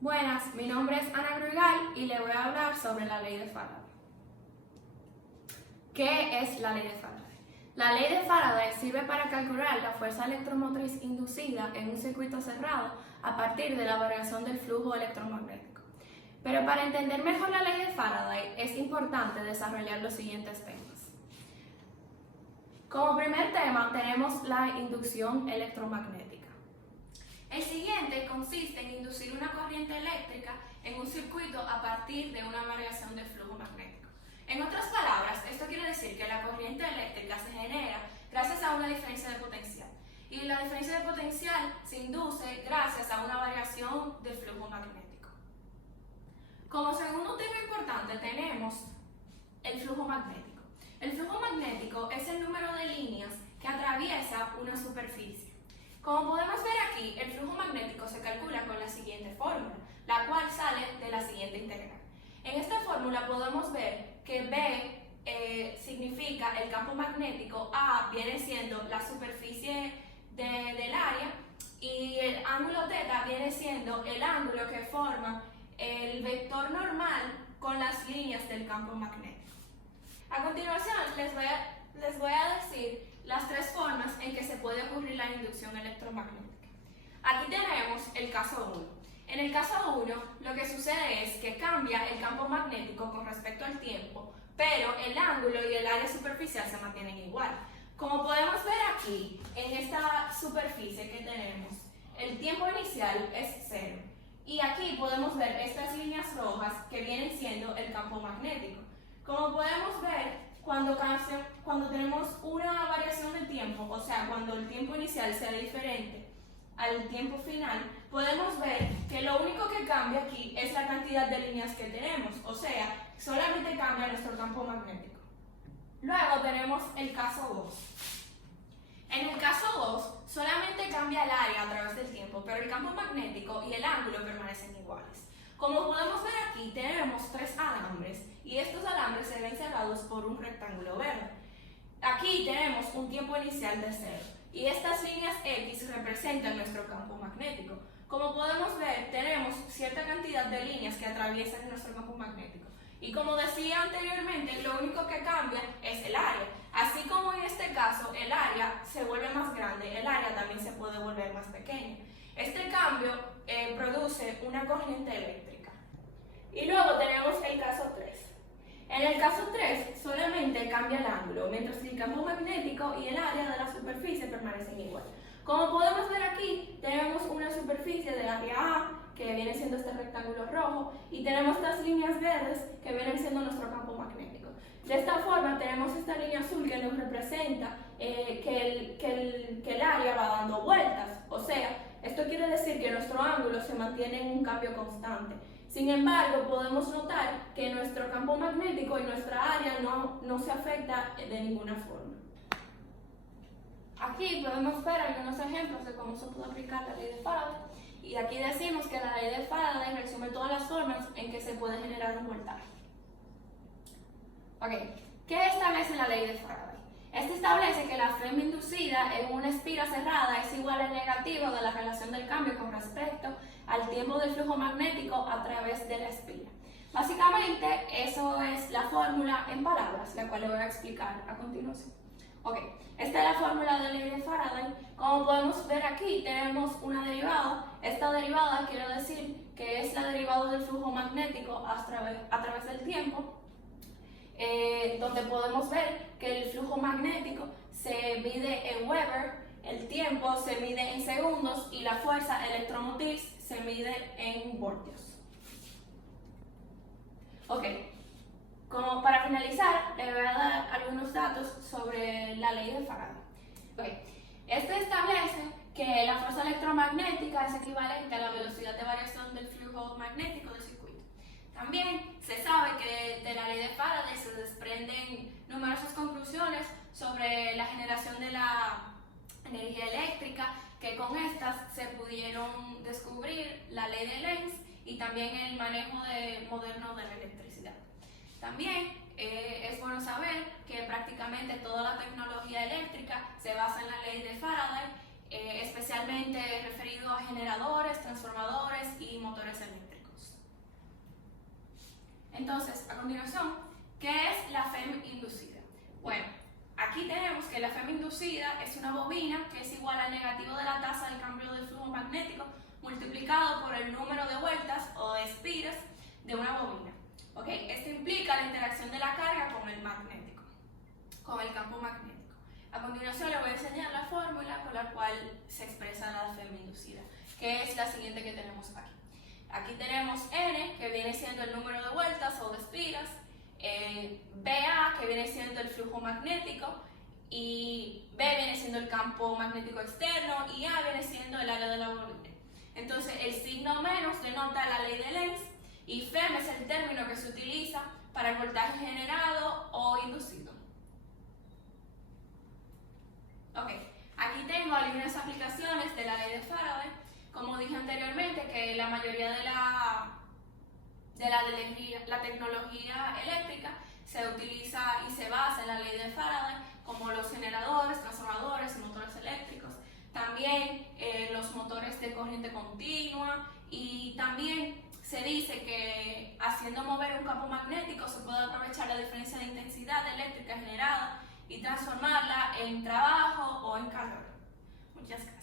Buenas, mi nombre es Ana Gruigal y le voy a hablar sobre la ley de Faraday. ¿Qué es la ley de Faraday? La ley de Faraday sirve para calcular la fuerza electromotriz inducida en un circuito cerrado a partir de la variación del flujo electromagnético. Pero para entender mejor la ley de Faraday es importante desarrollar los siguientes temas. Como primer tema tenemos la inducción electromagnética. El siguiente consiste en inducir una corriente eléctrica en un circuito a partir de una variación del flujo magnético. En otras palabras, esto quiere decir que la corriente eléctrica se genera gracias a una diferencia de potencial. Y la diferencia de potencial se induce gracias a una variación del flujo magnético. Como segundo tema importante tenemos el flujo magnético. El flujo magnético es el número de líneas que atraviesa una superficie. Como podemos ver aquí, el flujo magnético se calcula con la siguiente fórmula, la cual sale de la siguiente integral. En esta fórmula podemos ver que B significa el campo magnético, A viene siendo la superficie del área y el ángulo θ viene siendo el ángulo que forma el vector normal con las líneas del campo magnético. A continuación les voy a decir las tres formas en que se puede ocurrir la inducción electromagnética. Aquí tenemos el caso 1. En el caso 1, lo que sucede es que cambia el campo magnético con respecto al tiempo, pero el ángulo y el área superficial se mantienen igual. Como podemos ver aquí, en esta superficie que tenemos, el tiempo inicial es 0. Y aquí podemos ver estas líneas rojas que vienen siendo el campo magnético. Como podemos ver, cuando tenemos una variación de tiempo, o sea, cuando el tiempo inicial sea diferente al tiempo final, podemos ver que lo único que cambia aquí es la cantidad de líneas que tenemos, o sea, solamente cambia nuestro campo magnético. Luego tenemos el caso 2. En el caso 2, solamente cambia el área a través del tiempo, pero el campo magnético y el ángulo permanecen iguales. Como podemos ver aquí, tenemos tres alambres y estos alambres se ven cerrados por un rectángulo verde. Aquí tenemos un tiempo inicial de 0 y estas líneas X representan nuestro campo magnético. Como podemos ver, tenemos cierta cantidad de líneas que atraviesan nuestro campo magnético. Y como decía anteriormente, lo único que cambia es el área. Así como en este caso el área se vuelve más grande, el área también se puede volver más pequeña. Este cambio produce una corriente eléctrica. Y luego tenemos el caso 3. En el caso 3 solamente cambia el ángulo, mientras que el campo magnético y el área de la superficie permanecen igual. Como podemos ver aquí, tenemos una superficie del área A, que viene siendo este rectángulo rojo, y tenemos estas líneas verdes, que vienen siendo nuestro campo magnético. De esta forma tenemos esta línea azul que nos representa que el área va dando vueltas, o sea, esto quiere decir que nuestro ángulo se mantiene en un cambio constante. Sin embargo, podemos notar que nuestro campo magnético y nuestra área no se afecta de ninguna forma. Aquí podemos ver algunos ejemplos de cómo se puede aplicar la ley de Faraday. Y aquí decimos que la ley de Faraday resume todas las formas en que se puede generar un voltaje. ¿Qué establece la ley de Faraday? Este establece que la flema inducida en una espira cerrada es igual al negativo de la relación del cambio con respecto al tiempo del flujo magnético a través de la espira. Básicamente, eso es la fórmula en palabras, la cual le voy a explicar a continuación. Esta es la fórmula de la ley de Faraday. Como podemos ver aquí, tenemos una derivada. Esta derivada quiere decir que es la derivada del flujo magnético a través del tiempo, donde podemos ver que el flujo magnético se mide en Weber, el tiempo se mide en segundos y la fuerza electromotriz se mide en voltios. Como para finalizar, le voy a dar algunos datos sobre la ley de Faraday. Este establece que la fuerza electromagnética es equivalente a la velocidad de variación del flujo magnético del circuito. También se sabe que de la ley de Faraday se desprenden numerosas conclusiones sobre la generación de la energía eléctrica, que con estas se pudieron descubrir la ley de Lenz y también el manejo moderno de la electricidad. También es bueno saber que prácticamente toda la tecnología eléctrica se basa en la ley de Faraday, especialmente referido a generadores, transformadores y motores. motores eléctricos. Entonces, a continuación, ¿qué es la FEM inducida? Bueno, aquí tenemos que la FEM inducida es una bobina que es igual al negativo de la tasa de cambio del flujo magnético multiplicado por el número de vueltas o de espiras de una bobina. ¿Okay? Esto implica la interacción de la carga con el magnético, con el campo magnético. A continuación les voy a enseñar la fórmula con la cual se expresa la FEM inducida, que es la siguiente que tenemos aquí. Aquí tenemos N, que viene siendo el número de vueltas o de espiras, BA, que viene siendo el flujo magnético, y B viene siendo el campo magnético externo, y A viene siendo el área de la bobina. Entonces, el signo menos denota la ley de Lenz, y FEM es el término que se utiliza para el voltaje generado o inducido. Ok, aquí tengo algunas aplicaciones de la ley de Faraday. Como dije anteriormente, que la mayoría de la tecnología eléctrica se utiliza y se basa en la ley de Faraday, como los generadores, transformadores y motores eléctricos. También los motores de corriente continua, y también se dice que haciendo mover un campo magnético se puede aprovechar la diferencia de intensidad eléctrica generada y transformarla en trabajo o en calor. Muchas gracias.